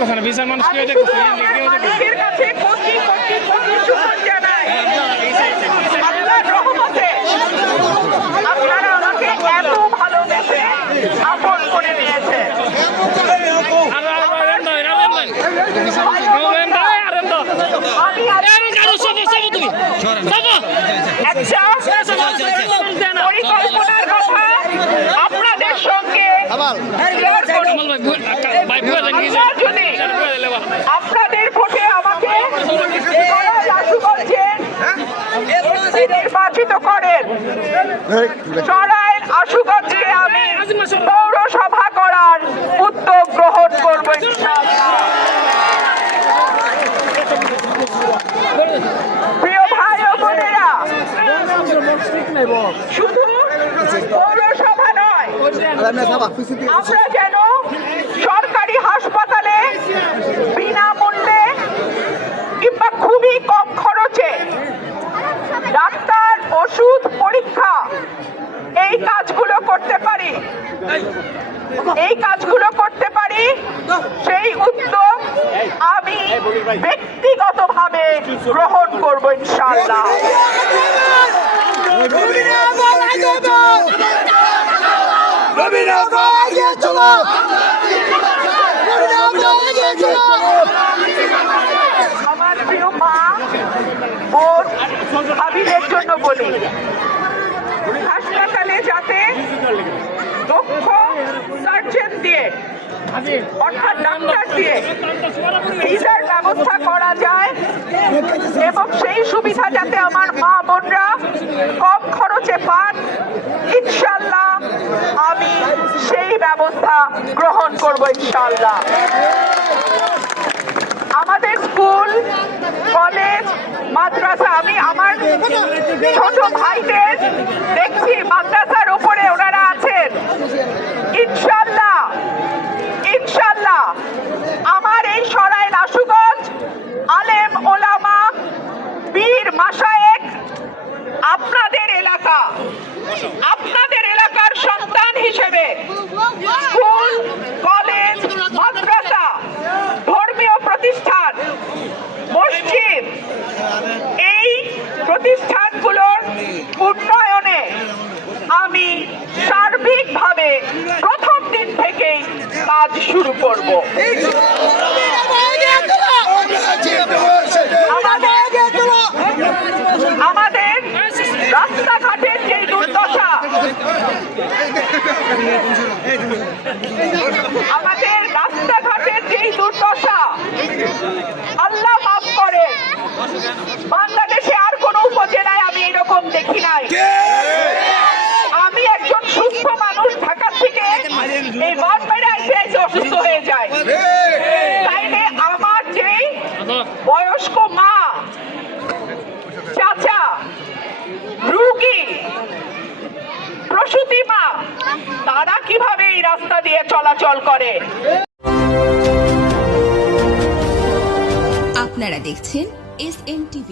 দেখতেছে না, বিচার মানুষ কেউ দেখতেছে না, কেউ দেখতেছে মানুষের কাছে কোটি কোটি কোটি শুকর জানাই। আল্লাহর রহমতে আপনারা আমাকে এত ভালোবেসে আপন করে নিয়েছে। পরিকল্পনার কথা আপনাদের সঙ্গে আপনাদের ভোটে আমাকে নির্বাচিত করেন, চড়াইল আশুগঞ্জকে আমি পৌরসভা করার উদ্যোগ গ্রহণ করব ইনশাআল্লাহ। প্রিয় ভাই ও বোনেরা, শুধু পৌরসভা নয়, আমরা যেন সরকারি হাসপাতালে বিনামূল্যে কিংবা খুবই কম খরচে ডাক্তার, ওষুধ, পরীক্ষা এই কাজগুলো করতে পারি, সেই উদ্যোগ আমি ব্যক্তিগতভাবে গ্রহণ করব ইনশাআল্লাহ। আমার প্রিয় মা, বোন, ভাবিদের জন্য বলি, হাসপাতালে যাতে দক্ষ সার্জন দিয়ে অর্থাৎ ডাক্তার দিয়ে ভিসার ব্যবস্থা করা যায় এবং সেই সুবিধা যাতে আমার মা বোনরা কম খরচে পান, ইনশাআল্লাহ আমি সেই ব্যবস্থা গ্রহণ করব ইনশাআল্লাহ। আমাদের স্কুল, কলেজ, মাদ্রাসা, আমি আমার ছোট ভাইদের দেখছি মাদ্রাসার উপরে ওনারা আছেন। ইনশাআল্লাহ আমার এই সরাইল আশুগঞ্জ আলেম ওলামা বীর মাশায়েখ আপনাদের এলাকার সন্তান হিসেবে স্কুল, কলেজ, মাদ্রাসা, ধর্মীয় প্রতিষ্ঠান, মসজিদ, এই প্রতিষ্ঠানগুলোর উন্নয়নে আমি সার্বিকভাবে প্রথম দিন থেকেই কাজ শুরু করব। আমাদের রাস্তাঘাটের যে দুর্দশা, আল্লাহ মাফ করে, বাংলাদেশে আর কোন উপজেলায় আমি এরকম দেখি নাই। আমি একজন সুস্থ মানুষ, ঢাকা থেকে এই বনবাড়িতে অসুস্থ হয়ে যায়, তাইলে আমার যে বয়স্ক মা, চাচা, রোগী, প্রসূতি মা, তারা কিভাবে এই রাস্তা দিয়ে চলাচল করে? আপনারা দেখছেন SN TV।